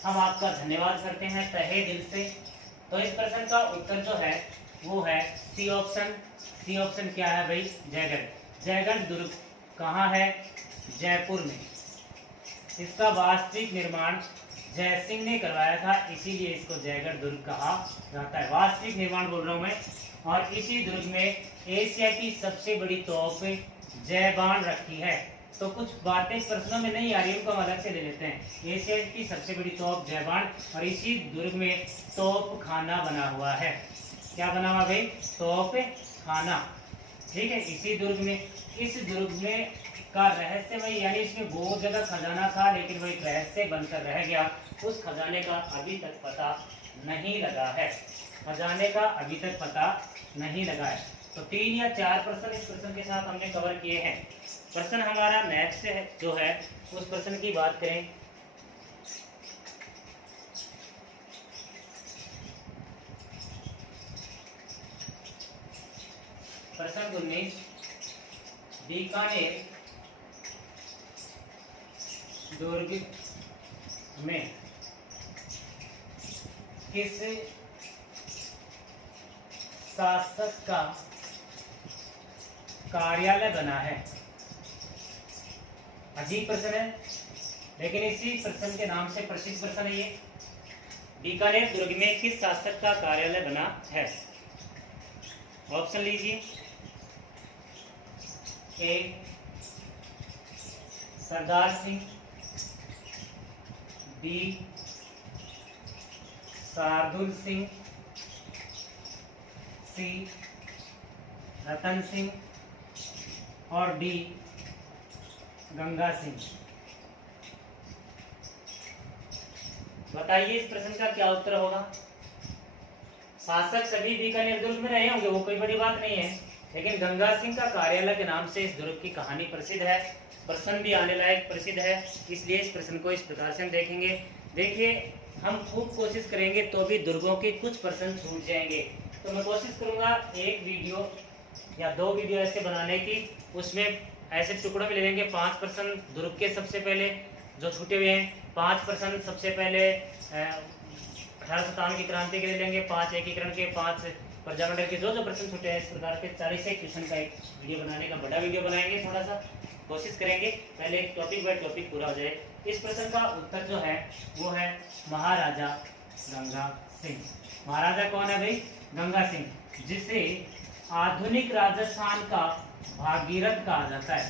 हम आपका धन्यवाद करते हैं तहे दिल से। तो इस प्रश्न का उत्तर जो है वो है सी ऑप्शन। सी ऑप्शन क्या है भाई? जयगढ़। जयगढ़ दुर्ग कहाँ है? जयपुर में। इसका वास्तविक निर्माण जयसिंह ने करवाया था, इसीलिए इसको जयगढ़ दुर्ग कहा जाता है। वास्तविक निर्माण बोल रहा हूँ मैं। और इसी दुर्ग में एशिया की सबसे बड़ी तोप जय बाण रखी है। तो कुछ बातें प्रश्नों में नहीं आ रही, उनको हम अलग से ले लेते हैं। एशिया की सबसे बड़ी तोप जय बाण, और इसी दुर्ग में तोप खाना बना हुआ है। क्या बना हुआ भाई? तोप खाना। ठीक है, इसी दुर्ग में। इस दुर्ग में का रहस्यमय, यानी इसमें बहुत जगह खजाना था लेकिन वो एक रहस्य बनकर रह गया। उस खजाने का अभी तक पता नहीं लगा है। खजाने का अभी तक पता नहीं लगा है। तो 3 या 4 प्रश्न इस प्रश्न के साथ हमने कवर किए हैं। प्रश्न हमारा नेक्स्ट है जो है, उस प्रश्न की बात करें। प्रश्न 19, बीकानेर दुर्ग में किस शासक का कार्यालय बना है? अजीब प्रश्न है, लेकिन इसी प्रश्न के नाम से प्रसिद्ध प्रश्न है ये। बीकानेर दुर्ग में किस शासक का कार्यालय बना है? ऑप्शन लीजिए। ए, सरदार सिंह, बी शार्दुल सिंह, सी रतन सिंह और डी गंगा सिंह। बताइए इस प्रश्न का क्या उत्तर होगा। शासक सभी बीकानेर दुर्ग में रहे होंगे, वो कोई बड़ी बात नहीं है, लेकिन गंगा सिंह का कार्यालय के नाम से इस दुर्ग की कहानी प्रसिद्ध है, प्रश्न भी आने लायक प्रसिद्ध है, इसलिए इस प्रश्न को इस प्रकार से हम देखेंगे। देखिए हम खूब कोशिश करेंगे तो भी दुर्गों के कुछ प्रश्न छूट जाएंगे, तो मैं कोशिश करूंगा एक वीडियो या 2 वीडियो ऐसे बनाने की, उसमें ऐसे टुकड़ों में ले लेंगे 5 प्रश्न दुर्ग के सबसे पहले जो छूटे हुए हैं, 5 प्रश्न सबसे पहले 1857 की क्रांति के ले लेंगे, 5 एकीकरण के, 5 प्रजामंडल के, जो प्रश्न छूटे हैं, इस प्रकार के 40 क्वेश्चन का एक वीडियो बनाने का बड़ा वीडियो बनाएंगे। थोड़ा सा कोशिश करेंगे पहले टॉपिक बाय टॉपिक पूरा हो जाए। इस प्रश्न का उत्तर जो है वो है महाराजा गंगा सिंह। महाराजा कौन है भाई? गंगा सिंह, जिसे आधुनिक राजस्थान का भागीरथ कहा जाता है।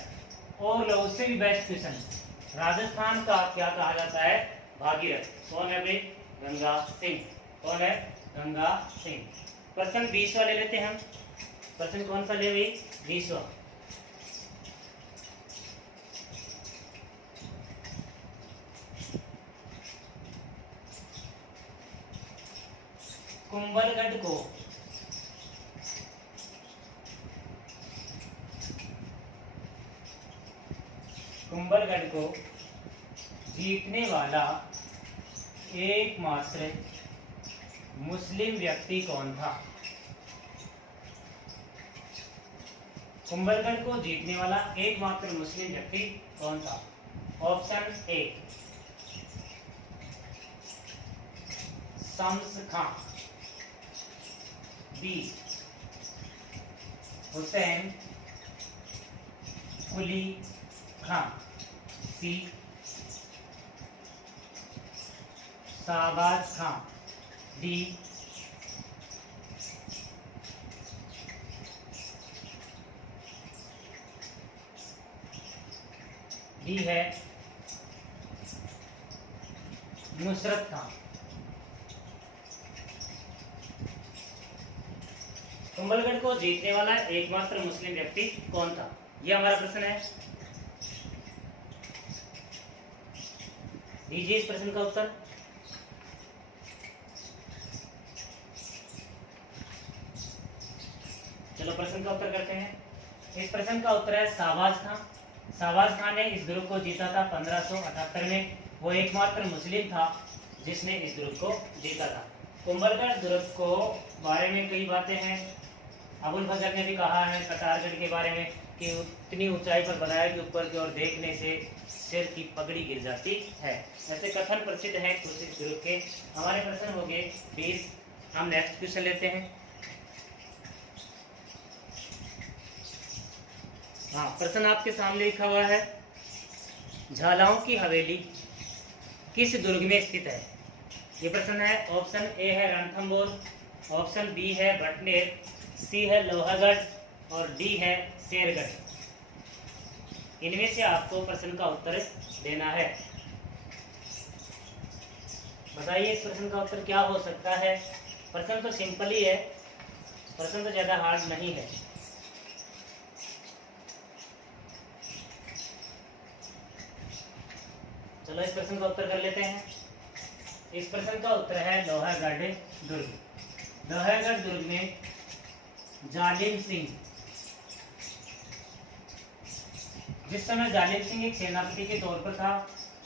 और लो उससे भी बेस्ट क्वेश्चन, राजस्थान का क्या कहा जाता है? भागीरथ। कौन है भाई? गंगा सिंह। कौन है? गंगा सिंह। प्रश्न 20वां ले लेते हैं हम। प्रश्न कौन सा ले भाई? 20वां। कुंभलगढ़ को जीतने वाला एकमात्र मुस्लिम व्यक्ति कौन था? कुंभलगढ़ को जीतने वाला एकमात्र मुस्लिम व्यक्ति कौन था? Option A Shams Khan, B Husain Quli Khan, C Shahbaz Khan, D है नुसरत खां। कुंभलगढ़ को जीतने वाला एकमात्र मुस्लिम व्यक्ति कौन था? यह हमारा प्रश्न है। दीजिए इस प्रश्न का उत्तर। चलो प्रश्न का उत्तर करते हैं। इस प्रश्न का उत्तर है शाहबाज खां। शाहबाज खां ने इस दुर्ग को जीता था 1578 में। वो एकमात्र मुस्लिम था जिसने इस दुर्ग को जीता था। कुंभलगढ़ दुर्ग को बारे में कई बातें हैं। अबुल फजल ने भी कहा है कटारगढ़ के बारे में कि उतनी ऊंचाई पर बनाया कि ऊपर की ओर देखने से सिर की पगड़ी गिर जाती है। ऐसे कथन प्रसिद्ध हैं कुछ इस दुर्ग के। हमारे प्रश्न हो गए 20। हम नेक्स्ट क्वेश्चन लेते हैं। हाँ, प्रश्न आपके सामने लिखा हुआ है, झालाओं की हवेली किस दुर्ग में स्थित है? ये प्रश्न है। ऑप्शन ए है रणथंभौर, ऑप्शन बी है भटनेर, सी है लोहागढ़ और डी है शेरगढ़। इनमें से आपको प्रश्न का उत्तर देना है। बताइए इस प्रश्न का उत्तर क्या हो सकता है? प्रश्न तो सिंपल ही है, प्रश्न तो ज्यादा हार्ड नहीं है। चलो इस प्रश्न का उत्तर कर लेते हैं। इस प्रश्न का उत्तर है लोहागढ़ दुर्ग। लोहागढ़ दुर्ग में जालिम सिंह, जिस समय जालिम सिंह एक सेनापति के तौर पर था,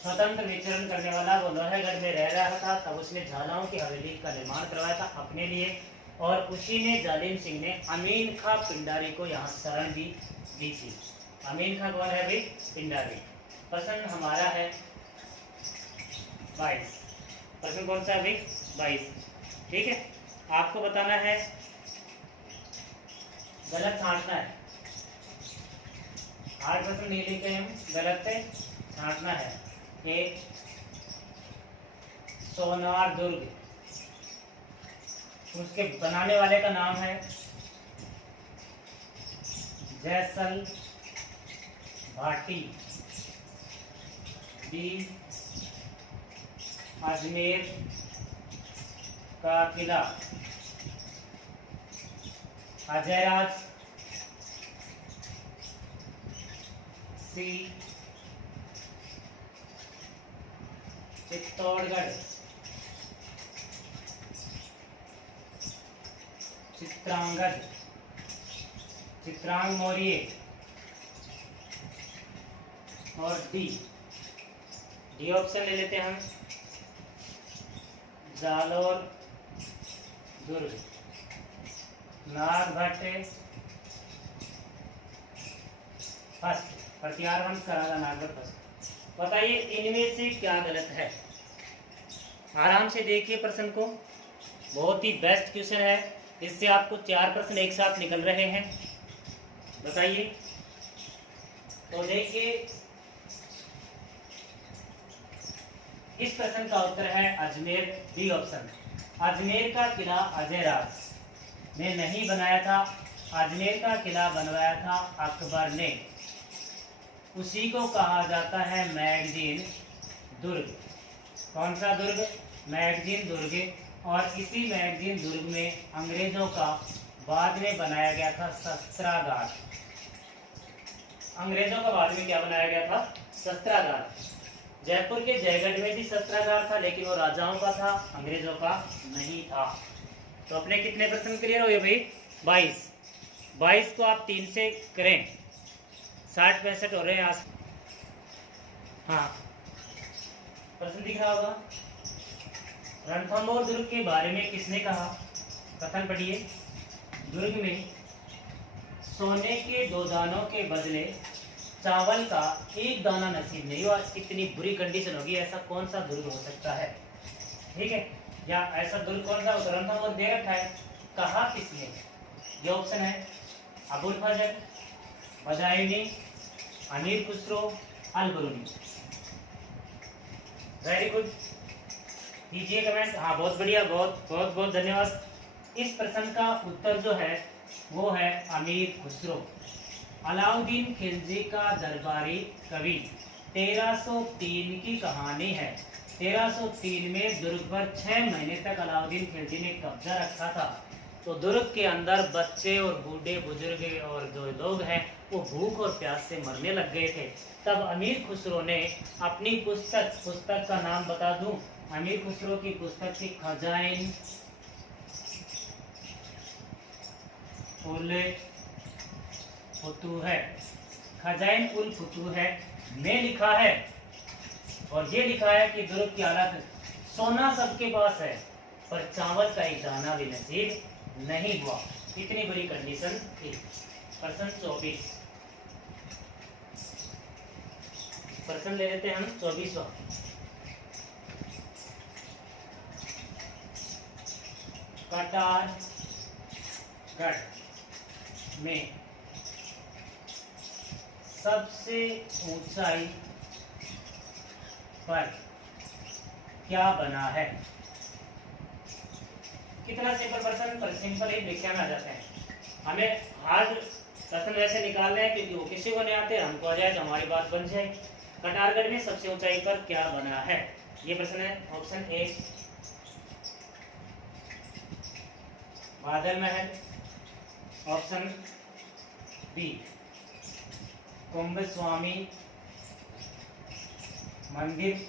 स्वतंत्र विचरण करने वाला, वो लोहागढ़ में रह रहा था, तब उसने झालाओं की हवेली का निर्माण करवाया था अपने लिए। और उसी ने जालिम सिंह ने अमीन खां पिंडारी को यहाँ शरण भी दी थी। अमीन खां कौन है भाई? पिंडारी। प्रश्न हमारा है 22। प्रश्न कौन सा है भाई? 22। ठीक है, आपको बताना है, गलत छांटना है। 8 प्रश्न नहीं लिखे हम, गलत से छांटना है। एक सोनार दुर्ग, उसके बनाने वाले का नाम है जयसल भाटी। बी अजमेर का किला, अजयराज, सी चित्तौड़गढ़, चित्रांगद, चित्रांग मौर्य, और डी ऑप्शन ले लेते हैं हम, जालोर दुर्ग, नागभट्ट फर्स्ट, प्रतिहार वंश का राजा नागभट्ट फर्स्ट। बताइए इनमें से क्या गलत है। आराम से देखिए प्रश्न को, बहुत ही बेस्ट क्वेश्चन है, इससे आपको 4 प्रश्न एक साथ निकल रहे हैं। बताइए, तो देखिए इस प्रश्न का उत्तर है अजमेर, बी ऑप्शन। अजमेर का किला अजयराज ने नहीं बनाया था, अजमेर का किला बनवाया था अकबर ने। उसी को कहा जाता है मैगजीन दुर्ग। कौन सा दुर्ग? मैगजीन दुर्ग। और इसी मैगजीन दुर्ग में अंग्रेजों का बाद में बनाया गया था शस्त्रागार। अंग्रेजों का बाद में क्या बनाया गया था? शस्त्रागार। जयपुर के जयगढ़ में भी शस्त्रागार था, लेकिन वो राजाओं का था, अंग्रेजों का नहीं था। तो अपने कितने प्रश्न क्लियर हो गए भाई? 22। 22 को आप 3 से करें, 60-65 हो रहे हैं आज। हाँ, प्रश्न दिख रहा होगा। रणथंभौर दुर्ग के बारे में किसने कहा? कथन पढ़िए। दुर्ग में सोने के 2 दानों के बदले चावल का 1 दाना नसीब नहीं हुआ। इतनी बुरी कंडीशन होगी, ऐसा कौन सा दुर्ग हो सकता है? ठीक है, या ऐसा दुर्ग कौन सा होता है? रणथंभौर दे रखा है, कहा किसने? ये ऑप्शन है अबुल फजल, बदायूनी, अमीर खुसरो, अल-बरूनी। वेरी गुड, कीजिए कमेंट। हाँ, बहुत बढ़िया, बहुत बहुत बहुत धन्यवाद। इस प्रश्न का उत्तर जो है वो है अमीर खुसरो। अलाउद्दीन खिलजी का दरबारी कवि। 1303 की कहानी है। 1303 में दुर्ग पर 6 महीने तक अलाउद्दीन खिलजी ने कब्जा रखा था। तो दुर्ग के अंदर बच्चे और बूढ़े बुजुर्ग और जो लोग हैं वो भूख और प्यास से मरने लग गए थे। तब अमीर खुसरो ने अपनी पुस्तक का नाम बता दूं, अमीर खुसरो की पुस्तक थी खजाइन उल फुतूह। खजाइन उल फुतूह में लिखा है, और ये लिखा है कि दुर्ग की हालत, सोना सबके पास है पर चावल का एक दाना भी नसीब नहीं हुआ। इतनी बुरी कंडीशन थी। प्रश्न 24, प्रश्न ले लेते हैं हम 24वां। कटारगढ़ में सबसे ऊंचाई पर क्या बना है? कितना सिंपल प्रश्न, पर सिंपल ही व्याख्या में आ जाते हैं। हमें हार्ड प्रश्न वैसे निकालने हैं क्योंकि वो किसी को नहीं आते, हमको आ जाए तो हमारी बात बन जाए। कटारगढ़ में सबसे ऊंचाई पर क्या बना है? ये प्रश्न है। ऑप्शन ए बादल महल, ऑप्शन बी कुंभ स्वामी मंदिर,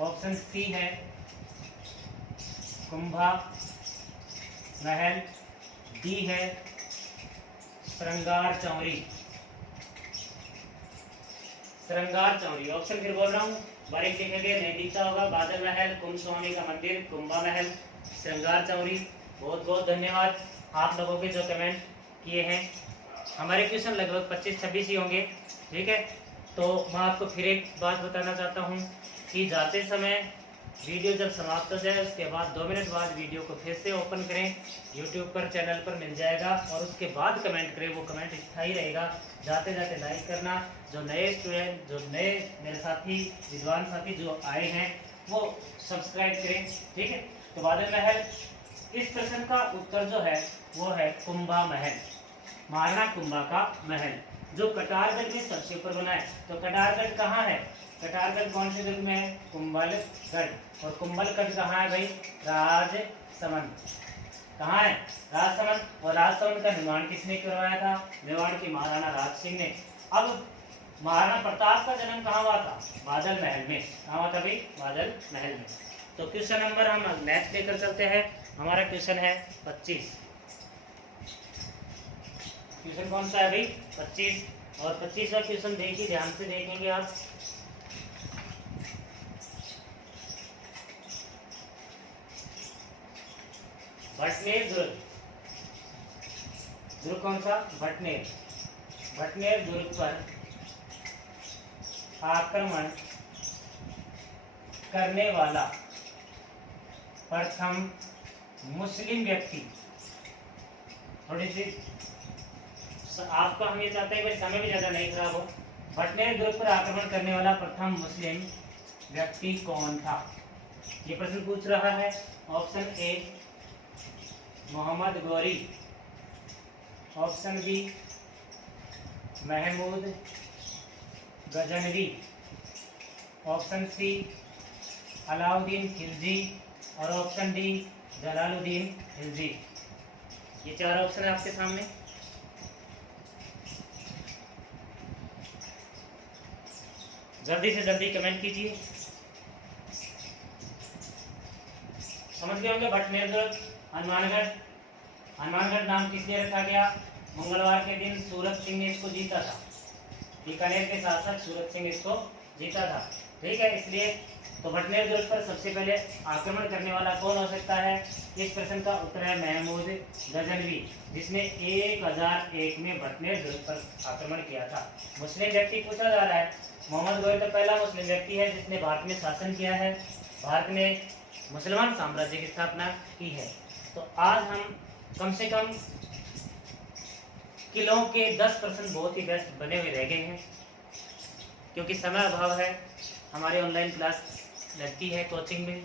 ऑप्शन सी है कुंभा महल, डी है श्रृंगार चौरी। श्रृंगार चौरी ऑप्शन फिर बोल रहा हूँ, बारीक देखेंगे नहीं दिखता होगा। बादल महल, कुंभ स्वामी का मंदिर, कुंभा महल, श्रृंगार चौरी। बहुत बहुत धन्यवाद आप लोगों के जो कमेंट किए हैं। हमारे क्वेश्चन लगभग 25-26 ही होंगे। ठीक है, तो मैं आपको फिर एक बात बताना चाहता हूँ कि जाते समय वीडियो जब समाप्त हो जाए उसके बाद 2 मिनट बाद वीडियो को फिर से ओपन करें, यूट्यूब पर चैनल पर मिल जाएगा, और उसके बाद कमेंट करें। वो कमेंट स्थायी रहेगा। जाते जाते लाइक करना। जो नए स्टूडेंट, जो नए मेरे साथी, विद्वान साथी जो आए हैं वो सब्सक्राइब करें। ठीक है, तो बादल महल, इस प्रश्न का उत्तर जो है वो है कुंभा महल, महाराणा कुंभा का महल। जो कटारगढ़ में सबसे ऊपर बना है। तो कटारगढ़ कहाँ है? कटारगढ़ कौन से दुर्ग में है? कुंभलगढ़। और कुंभलगढ़ कहाँ है भाई? राजसमंद। कहाँ है? राजसमंद। और राजसमंद का निर्माण किसने करवाया था? मेवाड़ के महाराणा राज सिंह ने। अब महाराणा प्रताप का जन्म कहाँ हुआ था? बादल महल में। कहाँ हुआ था भाई? बादल महल में। तो क्वेश्चन नंबर हम नेक्स्ट लेकर चलते हैं। हमारा क्वेश्चन है 25। क्वेश्चन कौन सा है भाई? 25। और 25 का क्वेश्चन देखिए, ध्यान से देखेंगे आप। भटनेर दुर्ग। दुर्ग कौन सा? भटनेर। भटनेर दुर्ग पर आक्रमण करने वाला प्रथम मुस्लिम व्यक्ति। थोड़ी सी आपका हम ये चाहते हैं कि समय भी ज्यादा नहीं खराब हो। भटनेर दुर्ग पर आक्रमण करने वाला प्रथम मुस्लिम व्यक्ति कौन था? ये प्रश्न पूछ रहा है। Option A Mohammad Ghori, option B Mahmud Ghaznavi, option C Alauddin Khilji और ऑप्शन डी जलालुद्दीन खिलजी। ये चार ऑप्शन है आपके सामने। जल्दी से जल्दी कमेंट कीजिए। समझ गए होंगे भटनेर दुर्ग हनुमानगढ़। हनुमानगढ़ नाम किस लिए रखा गया? मंगलवार के दिन सूरत सिंह ने इसको जीता था। बीकानेर के शासक सूरत सिंह इसको जीता था। ठीक है, इसलिए तो भटनेर दुर्ग पर सबसे पहले आक्रमण करने वाला कौन हो सकता है? इस प्रश्न का उत्तर है महमूद गजनवी, जिसने 1001 में भटनेर दुर्ग पर आक्रमण किया था। मुस्लिम व्यक्ति पूछा जा रहा है। मोहम्मद गौरी तो पहला मुस्लिम व्यक्ति है जिसने भारत में शासन किया है, भारत में मुसलमान साम्राज्य की स्थापना की है। तो आज हम कम से कम किलों के 10% बहुत ही बेस्ट बने हुए रह गए हैं, क्योंकि समय अभाव है। हमारे ऑनलाइन क्लास लगती है कोचिंग में,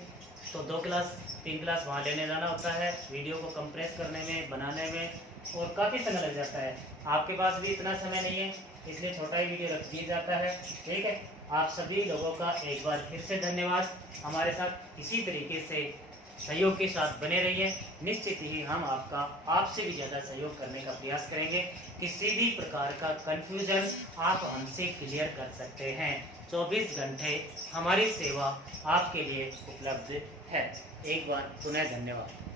तो 2 क्लास 3 क्लास वहाँ लेने जाना होता है, वीडियो को कंप्रेस करने में, बनाने में, और काफ़ी समय लग जाता है। आपके पास भी इतना समय नहीं है, इसलिए छोटा ही वीडियो रख दिया जाता है। ठीक है, आप सभी लोगों का एक बार फिर से धन्यवाद। हमारे साथ इसी तरीके से सहयोग के साथ बने रहिए। निश्चित ही हम आपसे भी ज़्यादा सहयोग करने का प्रयास करेंगे। किसी भी प्रकार का कन्फ्यूजन आप हमसे क्लियर कर सकते हैं। 24 घंटे हमारी सेवा आपके लिए उपलब्ध है। एक बार पुनः धन्यवाद।